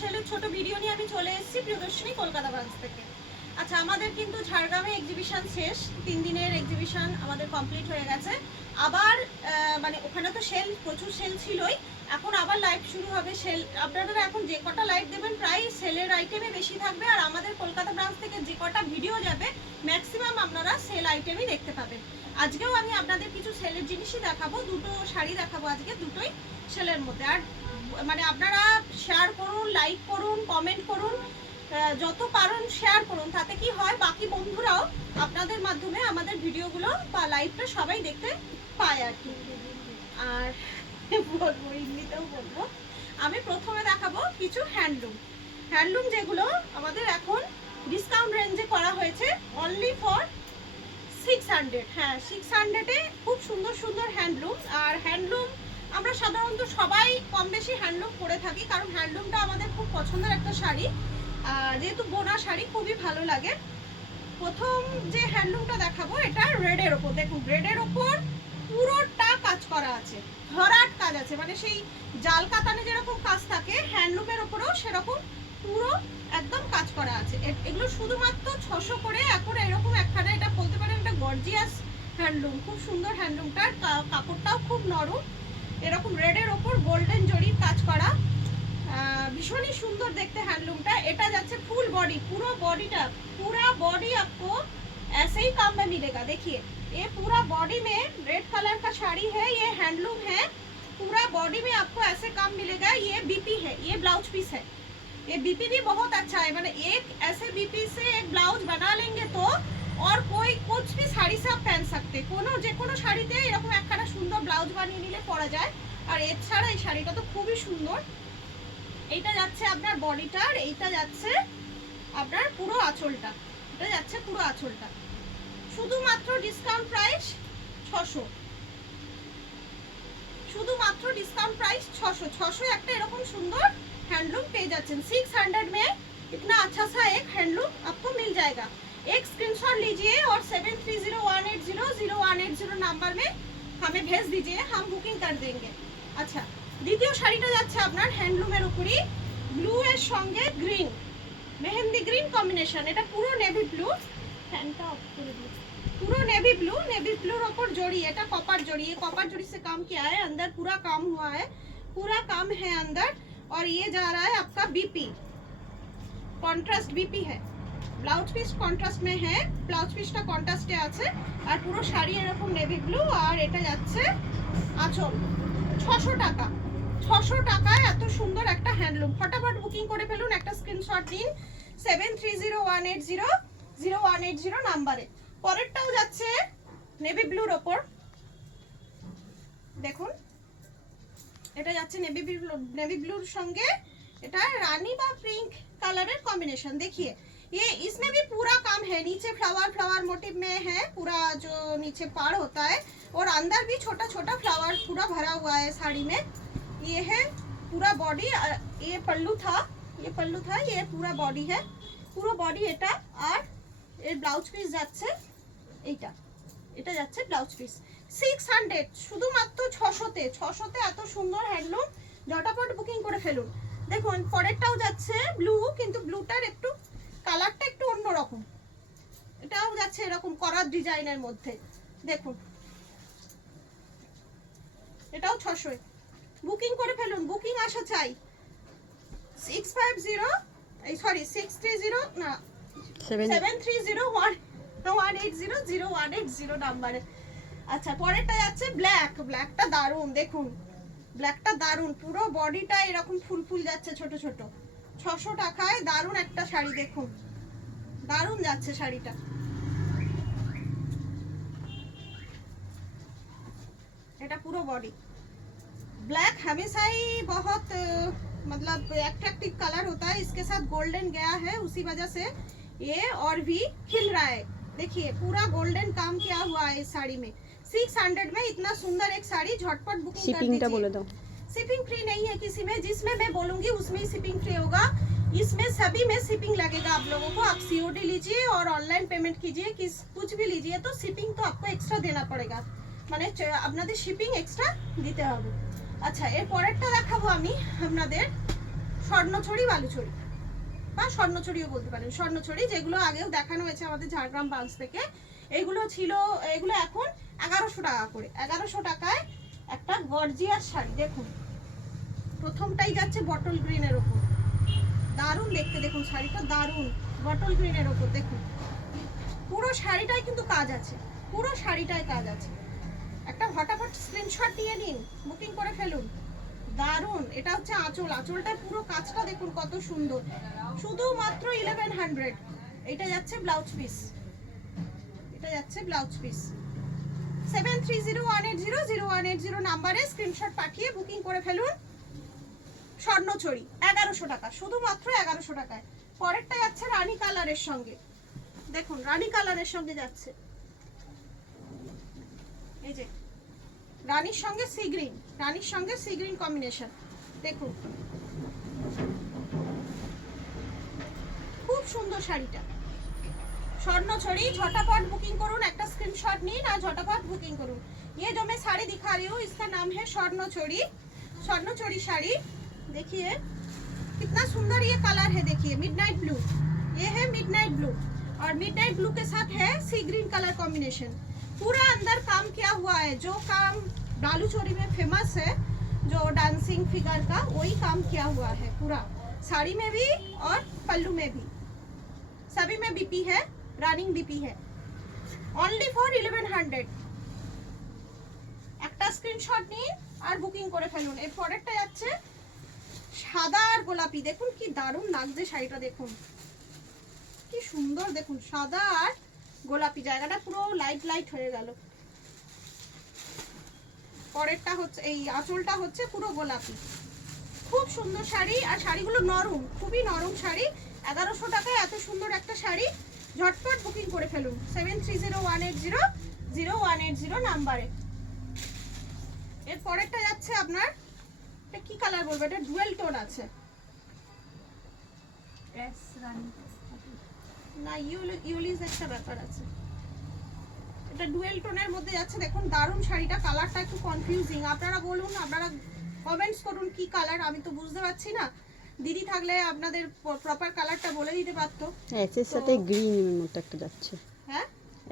সেলের ছোট ভিডিও নিয়ে আমি চলে এসেছি প্রিয়দর্শিনী কলকাতা ব্রাঞ্চ থেকে। আচ্ছা, আমাদের কিন্তু ঝাড়গ্রামে এক্সিবিশন শেষ, 3 দিনের এক্সিবিশন আমাদের কমপ্লিট হয়ে গেছে। আবার মানে ওখানে তো সেল, প্রচুর সেল ছিলই, এখন আবার লাইভ শুরু হবে। সেল আপনারা এখন যে কটা লাইভ দেবেন প্রায় সেলের আইটেমে বেশি থাকবে, আর আমাদের কলকাতা ব্রাঞ্চ থেকে যে কটা ভিডিও যাবে ম্যাক্সিমাম আপনারা সেল আইটেমই দেখতে পাবেন। আজকেও আমি আপনাদের কিছু সেলের জিনিসই দেখাবো, দুটো শাড়ি দেখাবো আজকে, দুটোই সেলের মধ্যে। আর মানে আপনারা শেয়ার করুন, লাইক করুন, কমেন্ট করুন, যত পারেন শেয়ার করুন, তাতে কি হয় বাকি বন্ধুরাও আপনাদের মাধ্যমে আমাদের ভিডিওগুলো বা লাইভটা সবাই দেখতে পায় আর কি। আর বলবো, এমনিতেও বলবো, আমি প্রথমে দেখাবো কিছু হ্যান্ডলুম যেগুলো আমাদের এখন ডিসকাউন্ট রেঞ্জে করা হয়েছে, অনলি ফর 600। হ্যাঁ, 600-এ খুব সুন্দর সুন্দর হ্যান্ডলুম। আর হ্যান্ডলুম আমরা সাধারণত সবাই কম বেশি হ্যান্ডলুম পরে থাকি, কারণ হ্যান্ডলুমটা আমাদের খুব পছন্দের একটা শাড়ি, যেহেতু বোনা শাড়ি খুবই ভালো লাগে। প্রথম যে হ্যান্ডলুমটা দেখাবো এটা রেডের ওপর। দেখুন, রেডের ওপর পুরোটা কাজ করা আছে, ভরাট কাজ আছে, মানে সেই জাল কাতানে যেরকম কাজ থাকে হ্যান্ডলুমের ওপরেও সেরকম পুরো একদম কাজ করা আছে। এগুলো শুধুমাত্র 600 করে। এখন এরকম একখানা, এটা বলতে পারেন এটা গর্জিয়াস হ্যান্ডলুম, খুব সুন্দর হ্যান্ডলুমটার কাপড়টাও খুব নরম। এরকম রেডের ওপর গোল্ডেন জরির কাজ করা, ভীষণই সুন্দর দেখতে হ্যান্ডলুমটা। এটা যাচ্ছে ফুল बॉडी, पूरा बॉडी आपको ऐसे ही काम में मिलेगा। देखिए, ये पूरा बॉडी में रेड कलर का साड़ी है, ये हैंडलूम है, पूरा बॉडी में आपको ऐसे काम मिलेगा। ये बीपी है, ये ब्लाउज पीस है। ये बीपी भी बहुत अच्छा है, मैंने एक ऐसे बीपी से एक ब्लाउज बना लेंगे तो और कोई कुछ भी শাড়ি से आप पहन सकते, কোনো যে কোনো শাড়িতে এরকম একখানা সুন্দর ব্লাউজ বানিয়ে নিলে পরা যায়। আর এছাড়া এই শাড়িটা তো খুবই সুন্দর। এইটা যাচ্ছে আপনার বডিটার, এইটা যাচ্ছে আপনার পুরো আঁচলটা, এটা যাচ্ছে পুরো আঁচলটা। শুধুমাত্র ডিসকাউন্ট প্রাইস 600, শুধুমাত্র ডিসকাউন্ট প্রাইস 600 একটা এরকম সুন্দর हैंडलूम पेज जाচ্ছেন। 600 में इतना अच्छा सा एक हैंडलूम आपको मिल जाएगा। एक स्क्रीनशॉट लीजिए और 7301800180 नंबर में हमें भेज दीजिए, हम बुकिंग कर देंगे। अच्छा, দ্বিতীয় শাড়িটা যাচ্ছে আপনার হ্যান্ডলুমের উপরই, ব্লু এর সঙ্গে গ্রিন, মেহেন্দি গ্রিন কম্বিনেশন। এটা পুরো নেভি ব্লু, ফ্যানটা অফ করে দিই। पूरा नेवी ब्लूर ऊपर जोड़ी, এটা कॉपर जोड़ी, ये कॉपर जोड़ी से काम किया है, अंदर पूरा काम हुआ है, पूरा काम है अंदर। और ये जा रहा है आपका बीपी, कॉन्ट्रास्ट बीपी है। ब्लाउज पीस कॉन्ट्रास्ट में है, ब्लाउज पीसটা কন্ট্রাস্টে আছে। আর পুরো শাড়ি এরকম নেভি ব্লু। আর এটা যাচ্ছে আঁচল। 600 টাকা, 600 টাকায় এত সুন্দর একটা হ্যান্ডলুম। ফটাফট বুকিং করে ফেলুন, একটা স্ক্রিনশট দিন 7301800180 নাম্বারে। পরেরটাও যাচ্ছে নেভি ব্লুর ওপর, দেখুন এটা যাচ্ছে नेवी ब्लूर संगे এটা রানী বা পিঙ্ক কালারের কম্বিনেशन। देखिए, ये इसमें भी पूरा काम है, नीचे फ्लावर मोटिव में है, पूरा जो नीचे पाड़ होता है, और अंदर भी छोटा छोटा फ्लावर पूरा भरा हुआ है साड़ी में। ये है पूरा बॉडी, ये पल्लू था, ये पूरा बॉडी है, पूरा बॉडी এটা। আর এর ব্লাউজ পিস যাচ্ছে এইটা, এটা যাচ্ছে ব্লাউজ পিস। 600, শুধুমাত্র 600-তে এত সুন্দর হ্যান্ডলুম, ঝটাপট বুকিং করে ফেলুন। দেখুন পরেরটাও যাচ্ছে ব্লু, কিন্তু ব্লুটার একটু কালারটা একটু অন্যরকম। এটাও যাচ্ছে এরকম করার ডিজাইনের মধ্যে, দেখুন এটাও 600। বুকিং করে ফেলুন, বুকিং আসা চাই। 630 না 7301800180 নাম্বারে। আচ্ছা, পরেরটা যাচ্ছে ব্ল্যাকটা দারুণ, দেখুন ব্ল্যাকটা দারুণ, পুরো বডিটা এরকম ফুল যাচ্ছে ছোট ছোট। 600 টাকায় দারুণ একটা শাড়ি, দেখুন দারুণ যাচ্ছে শাড়িটা। এটা পুরো বডি ब्लैक, हमेशा ही बहुत मतलब अट्रैक्टिव कलर होता है, इसके साथ गोल्डन गया है, उसी वजह से ये और भी खिल रहा है। देखिए पूरा गोल्डन काम किया हुआ है इस साड़ी में। 600 में इतना सुंदर एक साड़ी, झटपट बुकिंग कर दीजिए। बोले दो, शिपिंग फ्री नहीं है किसी में, जिसमें मैं बोलूंगी उसमें ही शिपिंग फ्री होगा। इसमें सभी में शिपिंग लगेगा आप लोगों को। आप COD लीजिए और ऑनलाइन पेमेंट कीजिए, कुछ भी लीजिए तो शिपिंग तो आपको एक्स्ट्रा देना पड़ेगा, মানে আপনাদের শিপিং এক্সট্রা দিতে হবে। আচ্ছা, এর পরেরটা দেখাবো আমি আপনাদের স্বর্ণছড়ি বালুচড়ি বা স্বর্ণছড়িও বলতে পারেন, স্বর্ণছড়ি, যেগুলো আগেও দেখানো হয়েছে আমাদের ঝাড়গ্রাম ব্রাঞ্চ থেকে। এগুলো ছিল, এগুলো এখন 1100 টাকা করে। 1100 টাকায় একটা গর্জিয়াস শাড়ি। দেখুন প্রথমটাই যাচ্ছে বটল গ্রিনের ওপর, দারুণ দেখতে, দেখুন শাড়িটা দারুণ, বটল গ্রিনের ওপর। দেখুন পুরো শাড়িটাই কিন্তু কাজ আছে, পুরো শাড়িটায় কাজ আছে। একটা ফটাফট স্ক্রিনশট দিয়ে নিন, বুকিং করে ফেলুন। দারুণ। এটা হচ্ছে আঁচল, আঁচলটায় পুরো কাজটা দেখুন কত সুন্দর, শুধুমাত্র 1100। এটা যাচ্ছে ব্লাউজ পিস, এটা যাচ্ছে ব্লাউজ পিস। 7301800180 নাম্বারে স্ক্রিনশট পাঠিয়ে বুকিং করে ফেলুন। স্বর্ণছড়ি 1100 টাকা, শুধুমাত্র 1100 টাকায়। পরেরটা যাচ্ছে রানী কালারের সঙ্গে, দেখুন রানী কালারের সঙ্গে যাচ্ছে, এই যে রানীর সঙ্গে সি গ্রিন, রানীর সঙ্গে সি গ্রিন কম্বিনেশন। দেখুন খুব সুন্দর শাড়িটা। স্বর্ণছড়ি, ঝটাপট বুকিং করুন, একটা स्क्रीनशॉट নিন আর ঝটাপট বুকিং করুন। ये जो मैं साड़ी दिखा रही हूँ इसका नाम है स्वर्णछड़ी। स्वर्णछड़ी साड़ी देखिए कितना सुंदर ये कलर है, देखिए मिडनाइट ब्लू, ये है मिडनाइट ब्लू और मिडनाइट ब्लू के साथ है सी ग्रीन कलर कॉम्बिनेशन। पूरा अंदर काम किया हुआ है, जो काम बालूचोरी में फेमस है, जो डांसिंग फिगर का, वही काम किया हुआ है पूरा, साड़ी में भी और पल्लू में भी, सभी में बीपी है, रनिंग बीपी है। Only for 1100। একটা স্ক্রিনশট নিন আর বুকিং করে ফেলুন। এর পরেরটা যাচ্ছে সাদা আর গোলাপি। দেখুন কি দারুণ লাগছে শাড়িটা, দেখুন কি সুন্দর, দেখুন সাদা আর গোলাপি, জায়গাটা পুরো লাইট লাইট হয়ে গেল। পরেরটা হচ্ছে এই আঁচলটা হচ্ছে পুরো গোলাপি, খুব সুন্দর শাড়ি। আর শাড়িগুলো নরম, খুবই নরম শাড়ি। 1100 টাকায় এত সুন্দর একটা শাড়ি, ঝটপট বুকিং করে ফেলুন 7301800180 নাম্বারে। এর পরেরটা যাচ্ছে আপনার, এটা কি কালার বলবো, এটা ডুয়েল টোন আছে না, ইউলিজ একটা ব্যাপার আছে, এটা ডুয়েল টোনের মধ্যে যাচ্ছে। দেখুন দারুণ শাড়িটা, কালারটা একটু কনফিউজিং। আপনারা বলুন, আপনারা কমেন্টস করুন কি কালার, আমি তো বুঝতে পারছি না। দিদি থাকলে আপনাদের প্রপার কালারটা বলে দিতে পারতো। এস এর সাথে গ্রিন মতো একটা যাচ্ছে, হ্যাঁ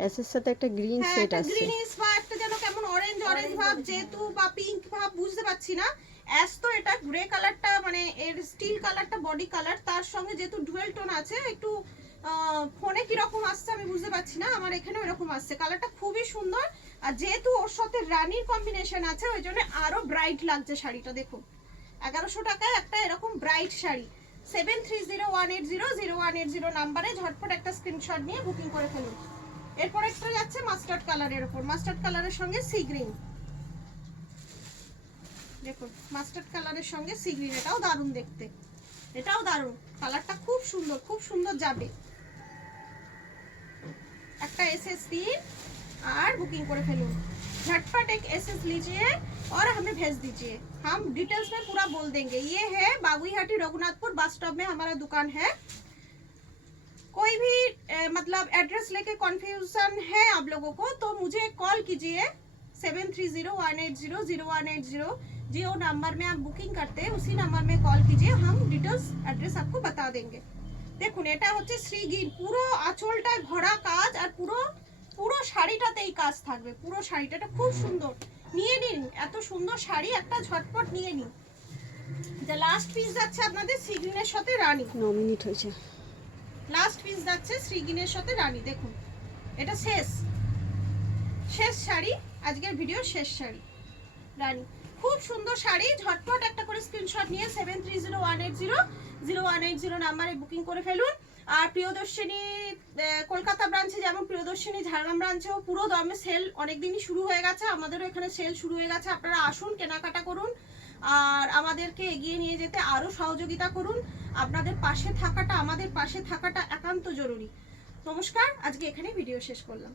এস এর সাথে একটা গ্রিন সেট আছে, গ্রিনিশ বা একটা যেন কেমন অরেঞ্জ অরেঞ্জ ভাব, যেহেতু বা পিঙ্ক ভাব বুঝতে পারছি না। অ্যাস তো এটা গ্রে কালারটা, মানে এর স্টিল কালারটা বডি কালার, তার সঙ্গে যেহেতু ডুয়েল টোন আছে, একটু ফোনে কি রকম আসছে আমি বুঝতে পারছি না, আমার এখানেও এরকম আসছে। কালারটা খুবই সুন্দর, আর যেহেতু ওর সাথে রানীর কম্বিনেশন আছে, ওই জন্য আরো ব্রাইট লাগছে শাড়িটা। দেখুন 1100 টাকায় একটা এরকম ব্রাইট শাড়ি। 7301800180 নাম্বারে ঝটপট একটা স্ক্রিনশট নিয়ে বুকিং করে ফেলুন। এরপর একটা যাচ্ছে মাস্টার্ড কালারের উপর, মাস্টার্ড কালারের সঙ্গে সি গ্রিন। দেখুন মাস্টার্ড কালারের সঙ্গে সি গ্রিন, এটাও দারুণ দেখতে, এটাও দারুণ, কালারটা খুব সুন্দর, খুব সুন্দর যাবে। একটা एसएस দিন আর বুকিং করে ফেলুন। झटपट एक एसएस लीजिए और हमें भेज दीजिए, हम डिटेल्स में पूरा बोल देंगे। ये है बाबूईहाटी रघुनाथपुर बस स्टॉप में हमारा दुकान है। कोई भी मतलब एड्रेस लेके कंफ्यूजन है आप लोगों को तो मुझे कॉल कीजिए 7301800180, जो नंबर में आप बुकिंग करते हैं उसी नंबर में कॉल कीजिए, हम डिटेल्स एड्रेस आपको बता देंगे। দেখুন এটা হচ্ছে শ্রীগির, পুরো আঁচলটায় ভরা কাজ আর পুরো পুরো শাড়িটাতেই কাজ থাকবে, পুরো শাড়িটা খুব সুন্দর। নিয়ে নিন, এত সুন্দর শাড়ি একটা ঝটপট নিয়ে নিন। যে লাস্ট পিস যাচ্ছে আপনাদের শ্রীগিনের সাথে রানী, 9 মিনিট হয়েছে। লাস্ট পিস যাচ্ছে শ্রীগিনের সাথে রানী। দেখুন এটা শেষ শেষ শাড়ি, আজকের ভিডিও শেষ শাড়ি রানী, খুব সুন্দর শাড়ি। ঝটপট একটা করে স্ক্রিনশট নিয়ে 7301800180 নাম্বারে বুকিং করে ফেলুন। আর প্রিয়দর্শিনী কলকাতা ব্রাঞ্চে যেমন প্রিয়দর্শিনী ঝাড়গ্রাম ব্রাঞ্চেও পুরো দমে সেল অনেকদিনই শুরু হয়ে গেছে, আমাদেরও এখানে সেল শুরু হয়ে গেছে। আপনারা আসুন, কেনাকাটা করুন আর আমাদেরকে এগিয়ে নিয়ে যেতে আরও সহযোগিতা করুন। আপনাদের পাশে থাকাটা, আমাদের পাশে থাকাটা একান্ত জরুরি। নমস্কার, আজকে এখানেই ভিডিও শেষ করলাম।